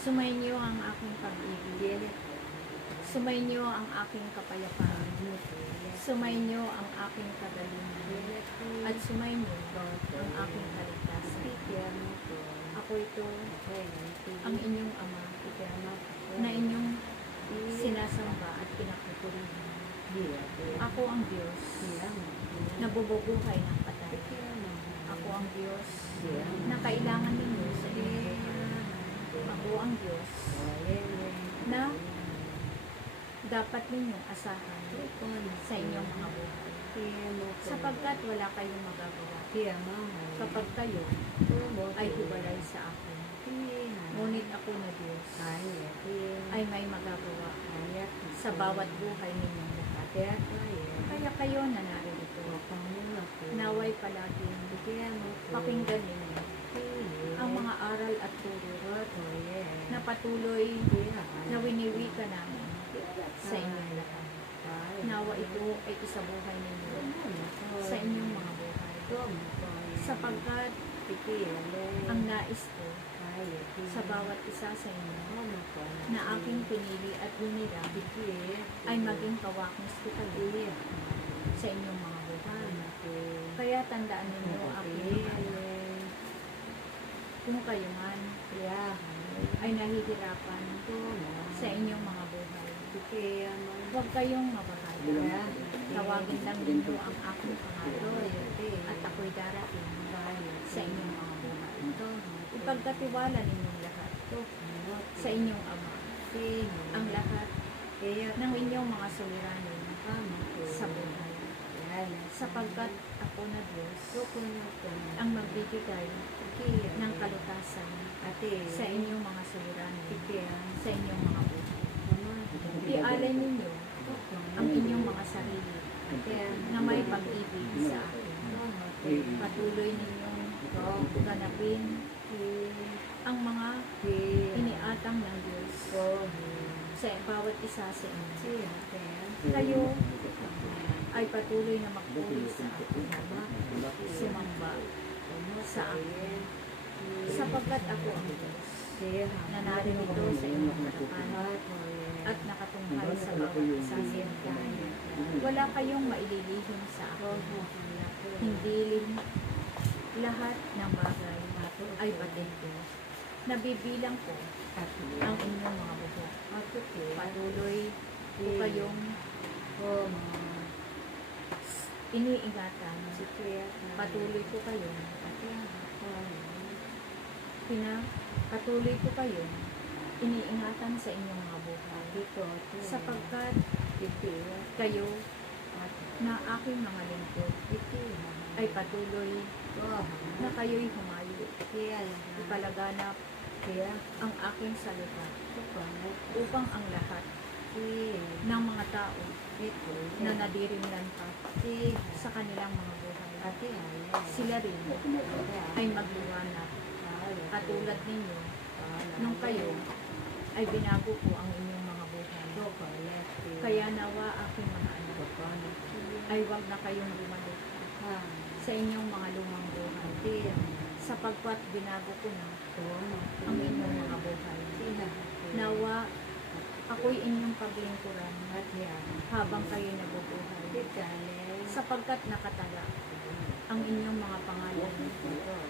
Sumainyo ang aking pag-ibig. Sumainyo ang aking kapayapaan. Sumainyo ang aking kagalingan. At sumainyo ang aking kaligtasan. Ako ito, ang inyong Ama, na inyong sinasamba at pinapupurihan. Ako ang Diyos na bububuhay ng patay. Ako ang Diyos na kailangan ninyo sa inyong buhay. Ako ang Diyos na dapat ninyong asahan sa inyong mga buhay. Sapagkat wala kayong magagawa kapag kayo ay hiwalay sa akin. Ngunit ako na Diyos ay may magagawa sa bawat buhay ninyong lahat. Kaya kayo na narito. Naway palaging pakinggan ninyo ang mga aral at turo na patuloy na winiwika namin sa inyong lahat. Nawa ito ay isabuhay ninyo sa inyong mga buhay. Sapagkat ang nais ko sa bawat isa sa inyo na aking pinili at binila ay maging kawakis ko kayo sa inyong mga buhay. Kaya tandaan ninyo aking kung kayo man ay nahihirapan sa inyong mga buhay. Huwag kayong mabahala. Tawagin lang ninyo ang aking pangalan at ako'y darating sa inyong mga buhay. Ipagkatiwala ninyong lahat sa inyong Ama ang lahat ng inyong mga suliranin sa buhay. Sapagkat ako na Diyos ang magbibigay ng kalutasan sa inyong mga suliranin, sa inyong mga buhay. Ialay ninyo ang inyong mga sarili na may pag-ibig sa akin. Patuloy ninyong ganapin ang mga iniatang ng Diyos sa bawat isa sa inyo. Kayo ay patuloy na magpuri sa akin, sumamba sa akin, sapagkat ako ang Diyos na naririto sa inyong harapan at nakatungkay sa bawat isa sa inyo. Wala kayong maililihim sa akin. Hindi lahat ng bagay ay batid ko. Nabibilang ko ang inyong mga buhok. Patuloy ko kayong iniingatan. Patuloy ko kayong patuloy ko kayong iniingatan sa inyong mga buhay. Sapagkat kayo na aking mga lingkod ay patuloy na kayo'y humayo. Ipalaganap ang aking salita upang ang lahat ng mga tao na nadiringlan pa sa kanilang mga buhay, sila rin ay magliwanag katulad ninyo nung kayo ay binago ko ang inyong mga buhay. Kaya nawa aking mga anak ay wag na kayong bumalik sa inyong mga lumang buhay, sapagkat binago ko na ang inyong mga buhay. Nawa ako'y inyong paglingkuran habang kayo nabubuhay, sapagkat nakatala ang inyong mga pangalan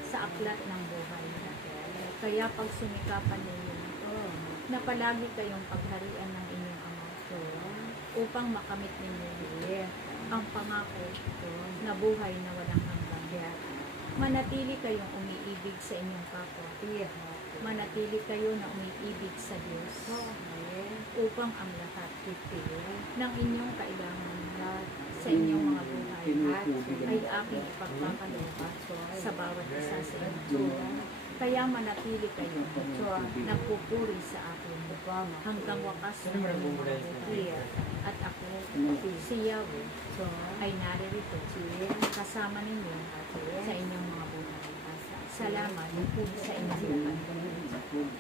sa aklat ng buhay. Kaya pagsumikapan ninyo na palagi kayong pagharian ng inyong Ama upang makamit ninyo ang pangako na buhay na walang hanggan. Manatili kayong umiibig sa inyong kapwa. Manatili kayo na umiibig sa Diyos upang ang lahat ng inyong kailangan sa inyong mga buhay ay aking ipagpakaloob sa bawat isa sa inyo. Kaya manatili kayo nagpupuri sa akin hanggang wakas ng inyong mga buhay. At ako, si Yahweh, ay naririto kasama ninyo sa inyong mga buhay. Salamat sa inyong lahat.